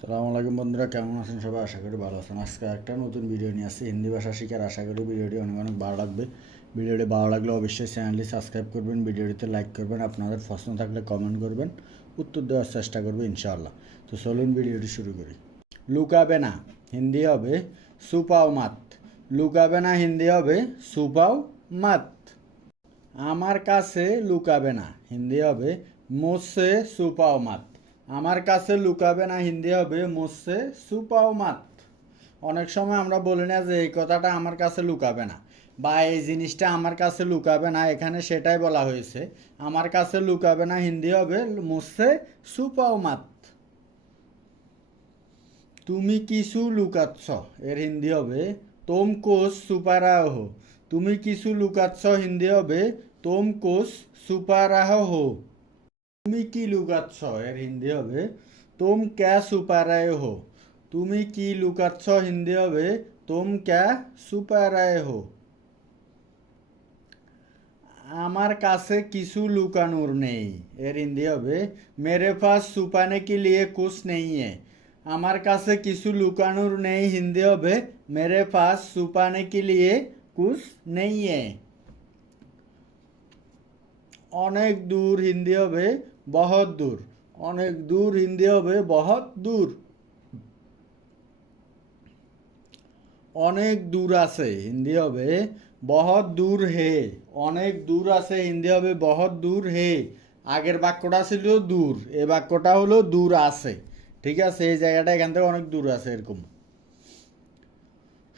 সালাম আলাইকুম বন্ধুরা, কেমন আছেন সবাই? আশা করি ভালো আছেন। আজকে একটা নতুন ভিডিও নিয়ে আসছি। হিন্দি ভাষা শিখার আশা করি ভিডিওটি অনেক অনেক ভালো লাগবে। ভিডিওটি ভালো লাগলে অবশ্যই চ্যানেলটি সাবস্ক্রাইব করবেন ভিডিওটিতে লাইক করবেন, আপনাদের প্রশ্ন থাকলে কমেন্ট করবেন, উত্তর দেওয়ার চেষ্টা করব ইনশাআল্লাহ। তো চলুন ভিডিওটি শুরু করি। লুকাবে না, হিন্দি হবে সুপাও মাত লুকাবে না, হিন্দি হবে সুপাও মাত আমার কাছে লুকাবে না, হিন্দি হবে মোসে সুপাও মাত আমার কাছে লুকাবে না, হিন্দি হবে, মোসে সুপাও মাত। অনেক সময় আমরা বলি না যে এই কথাটা আমার কাছে লুকাবে না, বা এই জিনিসটা আমার কাছে লুকাবে না, এখানে সেটাই বলা হয়েছে। আমার কাছে লুকাবে না, হিন্দি হবে, মোসে সুপাও মাত। তুমি কিছু লুকাচ্ছ? এর হিন্দি হবে, তোম কোস সুপারাহ। তুমি কিছু লুকাচ্ছ? হিন্দি হবে, তোম কোস সুপারাহ। হো তুমি কি লুকাচ্ছ এর হিন্দি হবে তোম ক্যা সুপারায় হো তুমি কি লুকাচ্ছ হিন্দি হবে তোম ক্যা সুপারায় হো আমার কাছে কিছু লুকানোর নেই এর হিন্দি হবে মেরে পাস সুপানে কি লিয়ে কুছ নেই है। আমার কাছে কিছু লুকানোর নেই হিন্দি হবে মেরে পাস সুপানে কি লিয়ে কুছ নেই है। অনেক দূর হিন্দি হবে বহুত দূর অনেক দূর হিন্দি হবে বহুত দূর অনেক দূর আছে হিন্দি হবে বহুত দূর হে। অনেক দূর আছে হিন্দি হবে বহুত দূর হে। আগের বাক্যটা ছিল দূর, এ বাক্যটা হলো দূর আছে। ঠিক আছে, এই জায়গাটা এখান থেকে অনেক দূর আছে এরকম।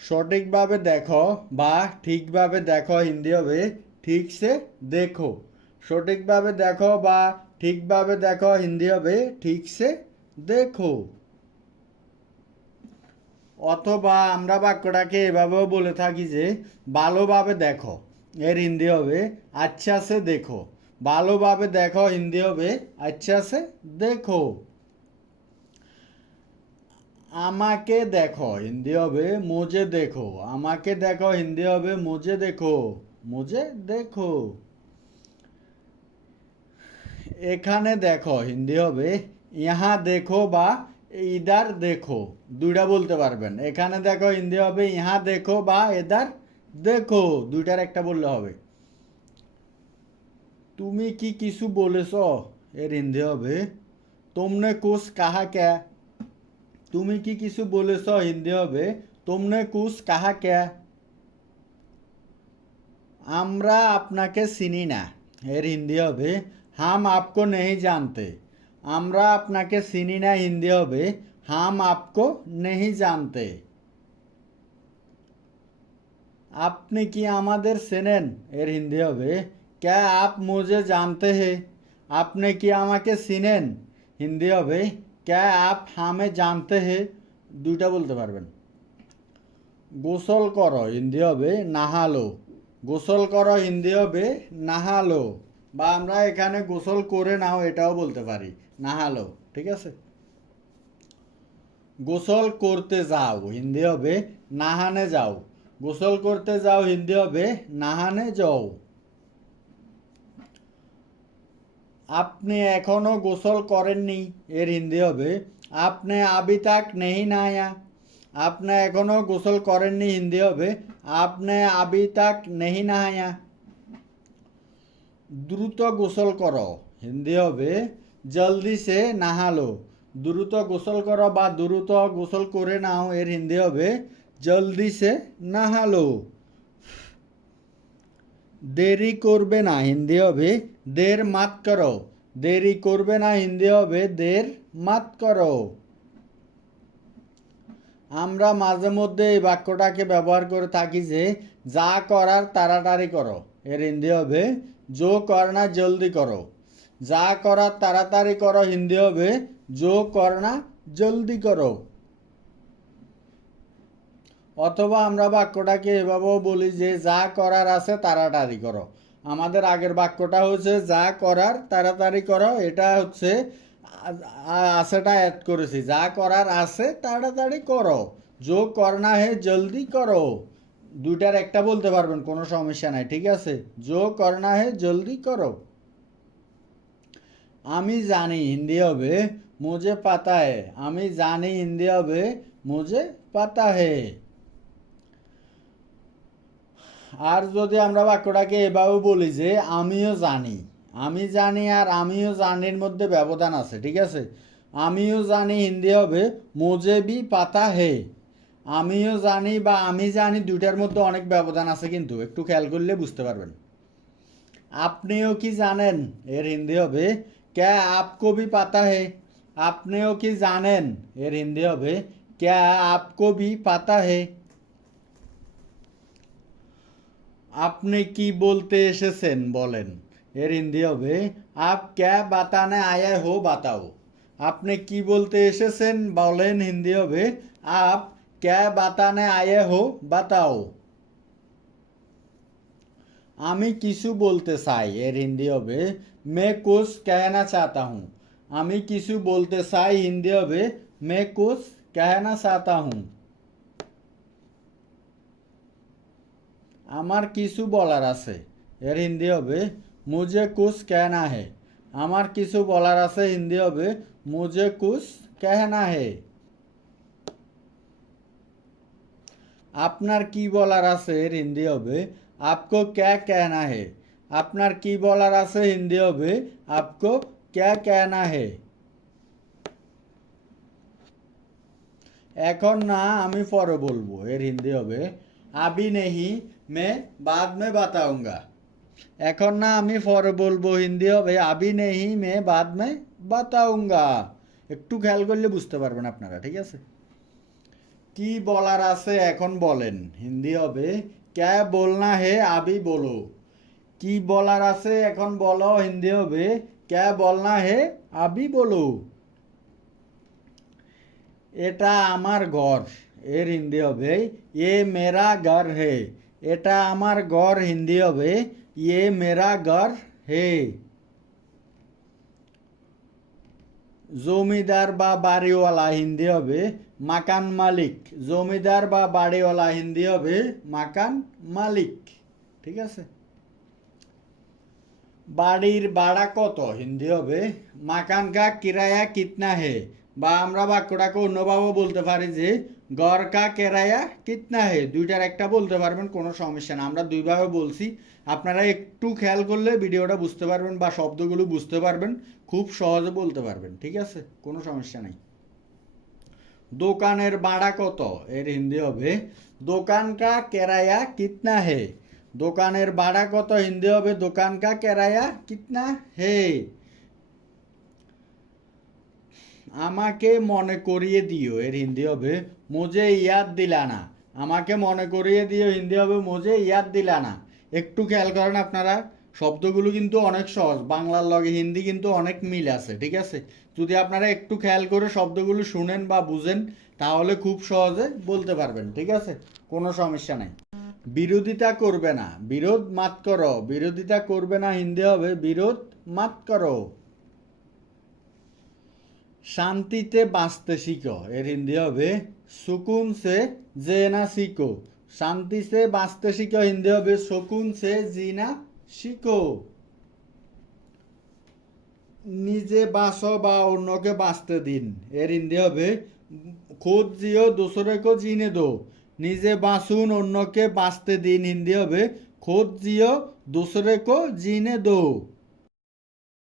সঠিকভাবে দেখো বা ঠিকভাবে দেখো হিন্দি হবে, ঠিকসে দেখো। সঠিকভাবে দেখো বা ঠিকভাবে দেখো, হিন্দি হবে, ঠিকসে দেখো। অথবা আমরা বাক্যটাকে এভাবেও বলে থাকি যে, ভালোভাবে দেখো, এর হিন্দি হবে আচ্ছা সে দেখো। ভালোভাবে দেখো, হিন্দি হবে আচ্ছা সে দেখো। আমাকে দেখো, হিন্দি হবে মুঝে দেখো। আমাকে দেখো, হিন্দি হবে মুঝে দেখো মুঝে দেখো। এখানে দেখো, হিন্দি হবে, ইহা দেখো বা ইদার দেখো, দুইটা বলতে পারবেন। এখানে দেখো, হিন্দি হবে, ইহা দেখো বা এদার দেখো, দুইটার একটা বললে হবে। তুমি কি কিছু বলেছ? এর হিন্দি হবে, তোমনে কুছ কাহা তুমি কি কিছু বলেছ? হিন্দি হবে, তোমনে কুছ কাহা আমরা আপনাকে চিনি না। এর হিন্দি হবে হাম আপকো নেই জানতে। আমরা আপনাকে চিনি না, হিন্দি হবে, হাম আপকো নেই জানতে। আপনি কি আমাদের চেনেন? এর হিন্দি হবে, ক্যা আপ মুঝে জানতে হে? আপনি কি আমাকে চিনেন? হিন্দি হবে, ক্যা আপ হামে জানতে হে? দুইটা বলতে পারবেন। গোসল করো, হিন্দি হবে, নাহালো। গোসল করো, হিন্দি হবে, নাহালো। বা আমরা এখানে গোসল করে নাও, এটাও বলতে পারি। নাহালো ঠিক আছে? গোসল করতে যাও, হিন্দি হবে নাহানে যাও। গোসল করতে যাও, হিন্দি হবে নাহানে যাও। আপনি এখনও গোসল করেননি, এর হিন্দি হবে, আপনি আবি তাক নেই নায়া। আপনি এখনও গোসল করেননি, হিন্দি হবে, আপনি আবি তাক নেই নায়া। দ্রুত গোসল করো। হিন্দি হবে, জলদি সে নাহালো। দ্রুত গোসল করো বা দ্রুত গোসল করে নাও, এর হিন্দি হবে, জলদি সে নাহালো। দেরি করবে না, হিন্দি হবে, দের মাত করো। দেরি করবে না, হিন্দি হবে, দের মাত করো। আমরা মাঝে মধ্যে এই বাক্যটাকে ব্যবহার করে থাকি যে, যা করার তাড়াতাড়ি করো। এর হিন্দি হবে জো করনা জলদি করো। যা করার তাড়াতাড়ি করো হিন্দি হবে, জো করনা জলদি করো। অথবা আমরা বাক্যটাকে এভাবেও বলি যে, যা করার আছে তাড়াতাড়ি করো। আমাদের আগের বাক্যটা হচ্ছে, যা করার তাড়াতাড়ি করো, এটা হচ্ছে আছেটা অ্যাড করেছি। যা করার আছে তাড়াতাড়ি করো। যোগ করনা হে জলদি করো। দুইটার একটা বলতে পারবেন, কোনো সমস্যা নাই, ঠিক আছে? যোগ করনা হে, জলদি করো। আমি জানি হিন্দি হবে মুঝে পাতা হে। আমি জানি হিন্দি হবে মুঝে পাতা হে। আর যদি আমরা বাক্যটাকে এভাবে বলি যে, আমিও জানি। আমি জানি আর আমিও জানির মধ্যে ব্যবধান আছে, ঠিক আছে? আমিও জানি হিন্দি হবে মুঝে বি পাতা হে। আমিও জানি বা আমি জানি দুইটার মধ্যে অনেক ব্যবধান আছে কিন্তু, একটু খেয়াল করলে বুঝতে পারবেন। আপনিও কি জানেন এর হিন্দি হবে, ক্যা আপকো ভি পাতা হে? আপনিও কি জানেন এর হিন্দি হবে, ক্যা আপকো ভি পাতা হে? আপনি কি বলতে এসেছেন, বলেন। এর হিন্দি হবে, আপ ক্যা বাতানে আয়া হো বাতাও। আপনি কি বলতে এসেছেন, বলেন হিন্দি হবে, আপ ক্যা বাতানে আয়ে হো বাতাও আমি কিছু বলতে চাই এর হিন্দি হবে মে কুছ कहना चाहता हूँ আমি কিছু বলতে চাই হিন্দি হবে মে কুছ कहना चाहता हूँ আমার কিছু বলার আছে এর হিন্দি হবে মুঝে কুছ कहना है আমার কিছু বলার আছে হিন্দি হবে মুঝে কুছ कहना है আপনার কি বলার আছে এর হিন্দি হবে? আপকো ক্যা কেনা হে? আপনার কি বলার আছে হিন্দি হবে? আপকো ক্যা কেনা হে? এখন না, আমি পরে বলব, এর হিন্দি হবে। আবি নেহি, মে বাদ মে বাতাউঙ্গা। এখন না, আমি পরে বলব, হিন্দি হবে, আবি নেহি, মে বাদ মে বাতাউঙ্গা। একটু খেয়াল করলে বুঝতে পারবেন আপনারা, ঠিক আছে? কি বলার আছে এখন বলেন। হিন্দি হবে, ক্যা বলনা হে আবি বলো। কি বলার আছে এখন বলো, হিন্দি হবে, ক্যা বলনা হে আবি বলো। এটা আমার ঘর, এর হিন্দি হবে, এ মেরা ঘর হে। এটা আমার ঘর, হিন্দি হবে, এ মেরা ঘর হে। জমিদার বা বাড়িওয়ালা, হিন্দি হবে মাকান মালিক, জমিদার বা বাড়িওয়ালা, হিন্দি হবে মাকান মালিক, ঠিক আছে? বাড়ির ভাড়া কত? হিন্দি হবে মাকান কা কিরায়া কিতনা হে? বা আমরা বাক্যটাকে অন্যভাবে বলতে পারি যে গড় কা কেরায়া কিতনা হে? দুইটার একটা বলতে পারবেন, কোনো সমস্যা না। আমরা দুইভাবে বলছি। আপনারা একটু খেয়াল করলে ভিডিওটা বুঝতে পারবেন বা শব্দগুলো বুঝতে পারবেন, খুব সহজে বলতে পারবেন, ঠিক আছে? কোনো সমস্যা নাই। দোকানের ভাড়া কত? এর হিন্দি হবে দোকান কা কেরায়া কিতনা হে? দোকানের ভাড়া কত? হিন্দি হবে দোকান কা কেরায়া কিতনা হে? আমাকে মনে করিয়ে দিও, এর হিন্দি হবে, মুঝে ইয়াদ দিলানা। আমাকে মনে করিয়ে দিও, হিন্দি হবে, মুঝে ইয়াদ দিলানা। একটু খেয়াল করেন আপনারা শব্দগুলো কিন্তু অনেক সহজ। বাংলার লগে হিন্দি কিন্তু অনেক মিল আছে, ঠিক আছে? যদি আপনারা একটু খেয়াল করে শব্দগুলো শুনেন বা বুঝেন, তাহলে খুব সহজে বলতে পারবেন, ঠিক আছে? কোনো সমস্যা নাই। বিরোধিতা করবে না। বিরোধ মাত করো। বিরোধিতা করবে না হিন্দি হবে, বিরোধ মাত করো। শান্তিতে বাঁচতে শিখো। এর হিন্দি হবে, সুকুন সে যে না শিখো। শান্তি সে বাঁচতে শিখো। হিন্দি হবে, সুকুন সে জিনা শিখো নিজে বাঁচো বা অন্যকে বাঁচতে দিন। এর হিন্দি হবে, খোদ জিও দোসরেকে জিনে দো। নিজে বাঁচুন, অন্যকে বাঁচতে দিন। হিন্দি হবে, খোদ জিও দোসরেকে জিনে দো।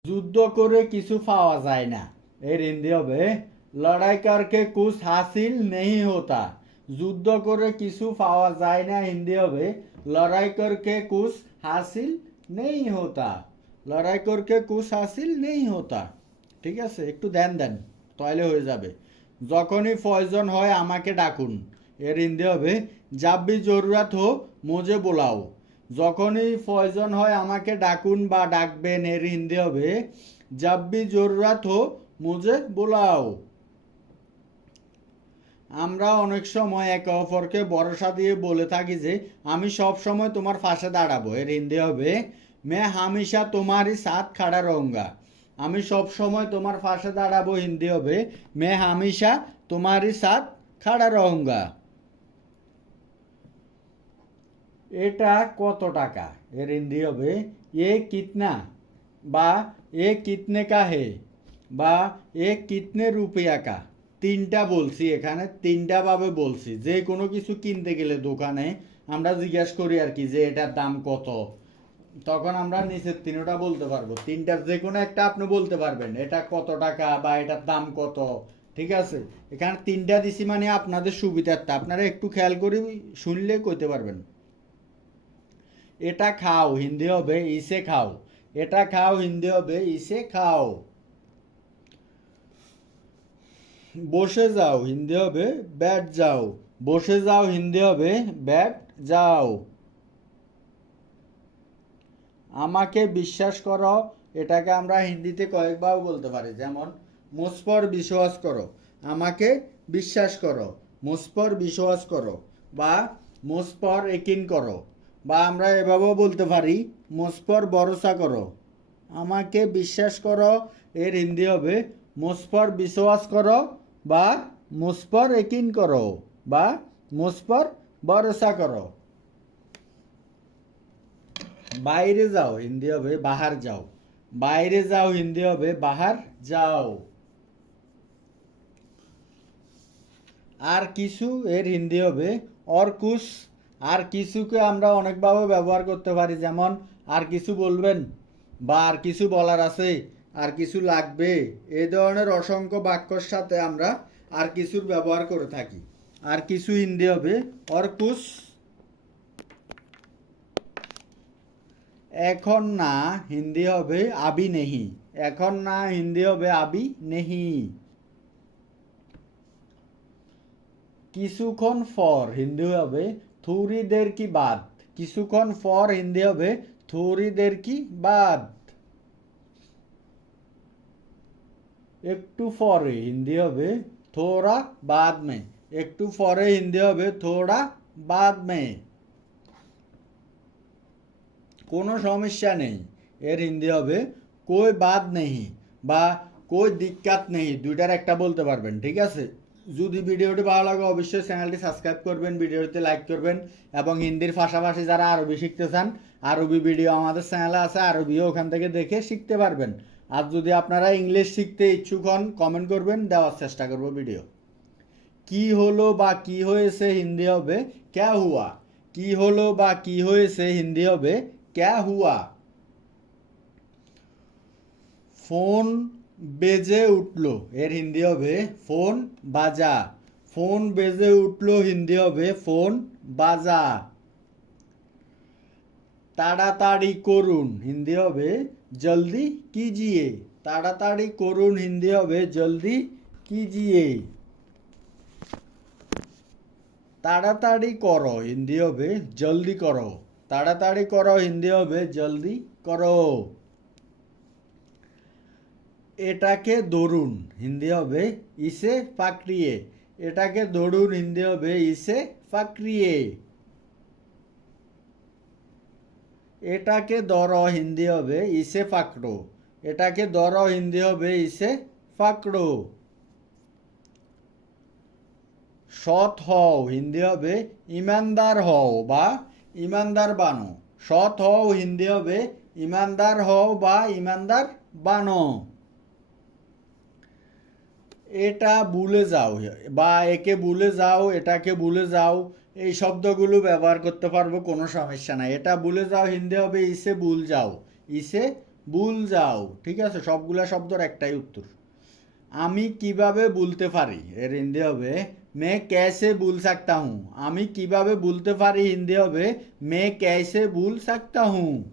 যুদ্ধ করে কিছু পাওয়া যায় না। এর হিন্দি হবে, লড়াই করকে কুছ হাসিল নেই হতা। যুদ্ধ করে কিছু পাওয়া যায় না। হিন্দি হবে, লড়াই করকে কুছ হাসিল নেই হতা। লড়াই করকে কুছ হাসিল নেই হতা। ঠিক আছে, একটু ধ্যান দেন তাহলে হয়ে যাবে। যখনই প্রয়োজন হয়, আমাকে ডাকুন। এর হিন্দি হবে জাব্বি জরুরাত হো, মোজে বোলাও। যখনই প্রয়োজন হয়, আমাকে ডাকুন বা ডাকবেন এর হিন্দি হবে জাব্বি জরুরাত হো মুঝে বোলাও। আমরা অনেক সময় একে অপরকে ভরসা দিয়ে বলে থাকি যে, আমি সব সময় তোমার পাশে দাঁড়াবো। এর হিন্দি হবে, মে হামেশা তোমারই সাথ খাড়া রহঙ্গা আমি সব সময় তোমার পাশে দাঁড়াবো হিন্দি হবে, মে হামেশা তোমারই সাথ খাড়া রহঙ্গা এটা কত টাকা? এর হিন্দি হবে, এ কিতনা? বা, এ কিতনে কা হে? বা, এ কিতনে রুপিয়া কা? তিনটা বলছি এখানে, তিনটা ভাবে বলছি। যে কোনো কিছু কিনতে গেলে দোকানে আমরা জিজ্ঞাসা করি আর কি যে এটার দাম কত। তখন আমরা নিচের তিনটা বলতে পারব। তিনটার যে কোনো একটা আপনি বলতে পারবেন, এটা কত টাকা বা এটার দাম কত, ঠিক আছে? এখানে তিনটা দিছি মানে আপনাদের সুবিধার্থে। আপনারা একটু খেয়াল করে শুনলে কইতে পারবেন। এটা খাও, হিন্দি হবে, ইসে খাও। এটা খাও, হিন্দি হবে, ইসে খাও। বসে যাও, হিন্দি হবে ব্যাট যাও। বসে যাও, হিন্দি হবে ব্যাট যাও। আমাকে বিশ্বাস করো, এটাকে আমরা হিন্দিতে কয়েকবার বলতে পারি। যেমন মুসপর বিশ্বাস করো। আমাকে বিশ্বাস করো মুসপর বিশ্বাস করো বা মুসপর একিন করো বা আমরা এভাবেও বলতে পারি মুসপর ভরসা করো। আমাকে বিশ্বাস করো, এর হিন্দি হবে মুসপর বিশ্বাস করো বা মুসপর একিন করো, বা মুসপর ভরসা করো। বাইরে যাও, হিন্দি হবে বাহার যাও। বাইরে যাও, হিন্দি হবে বাহার যাও। আর কিছু, এর হিন্দি হবে অরকুশ। আর কিছুকে আমরা অনেকভাবে ব্যবহার করতে পারি, যেমন আর কিছু বলবেন বা আর কিছু বলার আছে। আর কিছু লাগবে। এই ধরনের অসংখ্য বাক্যর সাথে আমরা আর কিছুর ব্যবহার করে থাকি। আর কিছু হিন্দি হবে। অরকুশ এখন না হিন্দি হবে আবি নেহি এখন না হিন্দি হবে আবি নেহি কিছুক্ষণ ফর হিন্দি হবে থুরিদের কি বাদ। কিছুক্ষণ ফর হিন্দি হবে থুরি দের কি বাদ। একটু পরে, হিন্দি হবে থোড়া বাদ মে একটু পরে হিন্দি হবে থোড়া বাদ মে কোনো সমস্যা নেই। এর হিন্দি হবে কই বাদ নেই বা কই দিক্কাত নেই দুইটার একটা বলতে পারবেন, ঠিক আছে? যদি ভিডিওটি ভালো লাগে অবশ্যই চ্যানেলটি সাবস্ক্রাইব করবেন ভিডিওতে লাইক করবেন এবং হিন্দির পাশাপাশি যারা আরবি শিখতে চান, আরবি ভিডিও আমাদের চ্যানেলে আছে, আরবিও ওখান থেকে দেখে শিখতে পারবেন। আর যদি আপনারা ইংলিশ শিখতে ইচ্ছুক হন কমেন্ট করবেন, দেওয়ার চেষ্টা করব ভিডিও কি হলো বা কি হয়েছে হিন্দি হবে, ক্যা হুয়া? কি হলো বা কি হয়েছে হিন্দি হবে, ক্যা হুয়া? ফোন বেজে উঠল, এর হিন্দি হবে ফোন বাজা। ফোন বেজে উঠল, হিন্দি হবে ফোন বাজা। তাড়াতাড়ি করুন, হিন্দি হবে জলদি কিজিয়ে, তাড়াতাড়ি করুন হিন্দি হবে, জলদি কিজিয়ে। তাড়াতাড়ি করো হিন্দি হবে, জলদি করো। তাড়াতাড়ি করো হিন্দি হবে, জলদি করো। এটাকে দৌড়ুন হিন্দি হবে, ইসে পাকড়িয়ে এটাকে দৌড়ুন হিন্দি হবে, ইসে পাকড়িয়ে এটাকে ধরো হিন্দি হবে ইসে পাকড়ো এটাকে ধরো হিন্দি হবে ইসে পাকড়ো সৎ হও, হিন্দি হবে ইমানদার হও বা ইমানদার বানো। সৎ হও, হিন্দি হবে ইমানদার হও বা ইমানদার বানো। এটা ভুলে যাও, বা একে ভুলে যাও, এটাকে ভুলে যাও এই শব্দগুলো ব্যবহার করতে পারব, কোনো সমস্যা নাই। এটা ভুলে যাও, হিন্দি হবে ইসে ভুল যাও। ইসে ভুল যাও, ঠিক আছে? সবগুলা শব্দর একটাই উত্তর। আমি কীভাবে বলতে পারি? এর হিন্দি হবে, মে ক্যাসে ভুল সাকতা হুঁ। আমি কীভাবে বলতে পারি? হিন্দি হবে, মে ক্যাসে ভুল সাকতা হুঁ।